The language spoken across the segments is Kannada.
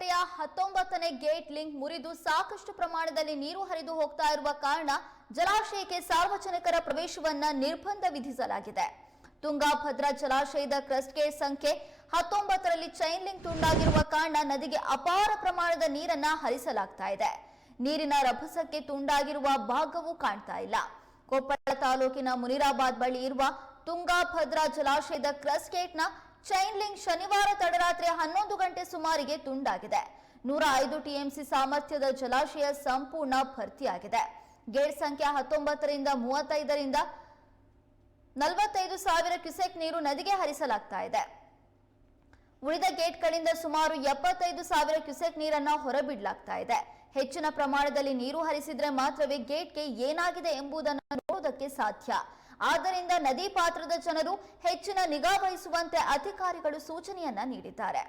ಕಟ್ಟೆಯ 19ನೇ ಗೇಟ್ ಲಿಂಕ್ ಮುರಿದು ಸಾಕಷ್ಟು ಪ್ರಮಾಣದಲ್ಲಿ ನೀರು ಹರಿದು ಹೋಗ್ತಾ ಇರುವ ಕಾರಣ ಜಲಾಶಯಕ್ಕೆ ಸಾರ್ವಜನಿಕರ ಪ್ರವೇಶವನ್ನ ನಿರ್ಬಂಧ ವಿಧಿಸಲಾಗಿದೆ. ತುಂಗಾಭದ್ರಾ ಜಲಾಶಯದ ಕ್ರಸ್ಟ್ ಗೇಟ್ ಸಂಖ್ಯೆ 19ರಲ್ಲಿ ಚೈನ್ ಲಿಂಕ್ ತುಂಡಾಗಿರುವ ಕಾರಣ ನದಿಗೆ ಅಪಾರ ಪ್ರಮಾಣದ ನೀರನ್ನ ಹರಿಸಲಾಗ್ತಾ ಇದೆ. ನೀರಿನ ರಭಸಕ್ಕೆ ತುಂಡಾಗಿರುವ ಭಾಗವೂ ಕಾಣ್ತಾ ಇಲ್ಲ. ಕೊಪ್ಪಳ ತಾಲೂಕಿನ ಮುನಿರಾಬಾದ್ ಬಳಿ ಇರುವ ತುಂಗಾಭದ್ರಾ ಜಲಾಶಯದ ಕ್ರಸ್ಟ್ ಗೇಟ್ನ ಚೈನ್ ಲಿಂಕ್ ಶನಿವಾರ ತಡರಾತ್ರಿ 11 ಗಂಟೆ ಸುಮಾರಿಗೆ ತುಂಡಾಗಿದೆ. 105 ಟಿಎಂಸಿ ಸಾಮರ್ಥ್ಯದ ಜಲಾಶಯ ಸಂಪೂರ್ಣ ಭರ್ತಿಯಾಗಿದೆ. ಗೇಟ್ ಸಂಖ್ಯೆ 19ರಿಂದ 35ರಿಂದ 45 ಸಾವಿರ ಕ್ಯೂಸೆಕ್ ನೀರು ನದಿಗೆ ಹರಿಸಲಾಗ್ತಾ ಇದೆ. ಉಳಿದ ಗೇಟ್ಗಳಿಂದ ಸುಮಾರು 75 ಸಾವಿರ ಕ್ಯೂಸೆಕ್ ನೀರನ್ನ ಹೊರಬಿಡಲಾಗ್ತಾ ಇದೆ. ಹೆಚ್ಚಿನ ಪ್ರಮಾಣದಲ್ಲಿ ನೀರು ಹರಿಸಿದ್ರೆ ಮಾತ್ರವೇ ಗೇಟ್ಗೆ ಏನಾಗಿದೆ ಎಂಬುದನ್ನು ನೋಡೋದಕ್ಕೆ ಸಾಧ್ಯ. ಆದ್ದರಿಂದ ನದಿ ಪಾತ್ರದ ಜನರು ಹೆಚ್ಚಿನ ನಿಗಾ ವಹಿಸುವಂತೆ ಅಧಿಕಾರಿಗಳು ಸೂಚನೆಯನ್ನ ನೀಡಿದ್ದಾರೆ.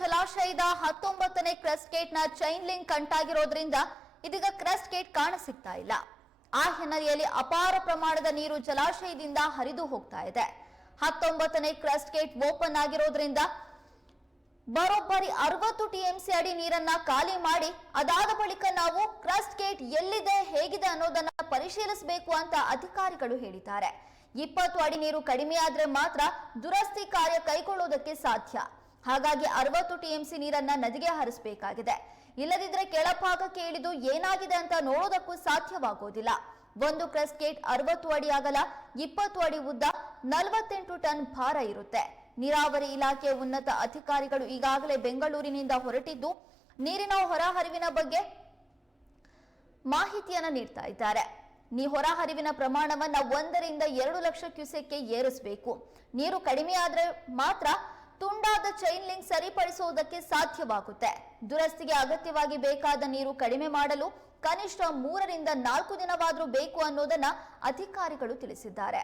ಜಲಾಶಯದ 19ನೇ ಕ್ರಸ್ಟ್ ಗೇಟ್ ನ ಚೈನ್ ಲಿಂಕ್ ಕಂಟಾಗಿರೋದ್ರಿಂದ ಇದೀಗ ಕ್ರಸ್ಟ್ ಗೇಟ್ ಕಾಣಸಿಗ್ತಾ ಇಲ್ಲ. ಆ ಹಿನ್ನೆಲೆಯಲ್ಲಿ ಅಪಾರ ಪ್ರಮಾಣದ ನೀರು ಜಲಾಶಯದಿಂದ ಹರಿದು ಹೋಗ್ತಾ ಇದೆ. 19ನೇ ಕ್ರಸ್ಟ್ ಗೇಟ್ ಓಪನ್ ಆಗಿರೋದ್ರಿಂದ ಬರೋಬ್ಬರಿ 60 ಟಿಎಂಸಿ ಅಡಿ ನೀರನ್ನ ಖಾಲಿ ಮಾಡಿ ಅದಾದ ಬಳಿಕ ನಾವು ಕ್ರಸ್ಟ್ ಗೇಟ್ ಎಲ್ಲಿದೆ ಹೇಗಿದೆ ಅನ್ನೋದನ್ನ ಪರಿಶೀಲಿಸಬೇಕು ಅಂತ ಅಧಿಕಾರಿಗಳು ಹೇಳಿದ್ದಾರೆ. 20 ಅಡಿ ನೀರು ಕಡಿಮೆಯಾದ್ರೆ ಮಾತ್ರ ದುರಸ್ತಿ ಕಾರ್ಯ ಕೈಗೊಳ್ಳೋದಕ್ಕೆ ಸಾಧ್ಯ. ಹಾಗಾಗಿ 60 ಟಿಎಂಸಿ ನೀರನ್ನ ನದಿಗೆ ಹರಿಸಬೇಕಾಗಿದೆ. ಇಲ್ಲದಿದ್ರೆ ಕೆಳಭಾಗಕ್ಕೆ ಇಳಿದು ಏನಾಗಿದೆ ಅಂತ ನೋಡೋದಕ್ಕೂ ಸಾಧ್ಯವಾಗೋದಿಲ್ಲ. ಒಂದು ಕ್ರಸ್ಟ್ ಗೇಟ್ 60 ಅಡಿ ಅಗಲ, 20 ಅಡಿ ಉದ್ದ, 48 ಟನ್ ಭಾರ ಇರುತ್ತೆ. ನೀರಾವರಿ ಇಲಾಖೆ ಉನ್ನತ ಅಧಿಕಾರಿಗಳು ಈಗಾಗಲೇ ಬೆಂಗಳೂರಿನಿಂದ ಹೊರಟಿದ್ದು ನೀರಿನ ಹೊರಹರಿವಿನ ಬಗ್ಗೆ ಮಾಹಿತಿಯನ್ನ ನೀಡ್ತಾ ಇದ್ದಾರೆ. ಹೊರಹರಿವಿನ ಪ್ರಮಾಣವನ್ನ 1 ರಿಂದ 2 ಲಕ್ಷ ಕ್ಯೂಸೆಕ್ಗೆ ಏರಿಸಬೇಕು. ನೀರು ಕಡಿಮೆಯಾದ್ರೆ ಮಾತ್ರ ತುಂಡಾದ ಚೈನ್ ಲಿಂಕ್ ಸರಿಪಡಿಸುವುದಕ್ಕೆ ಸಾಧ್ಯವಾಗುತ್ತೆ. ದುರಸ್ತಿಗೆ ಅಗತ್ಯವಾಗಿ ಬೇಕಾದ ನೀರು ಕಡಿಮೆ ಮಾಡಲು ಕನಿಷ್ಠ 3 ರಿಂದ 4 ದಿನವಾದರೂ ಬೇಕು ಅನ್ನೋದನ್ನ ಅಧಿಕಾರಿಗಳು ತಿಳಿಸಿದ್ದಾರೆ.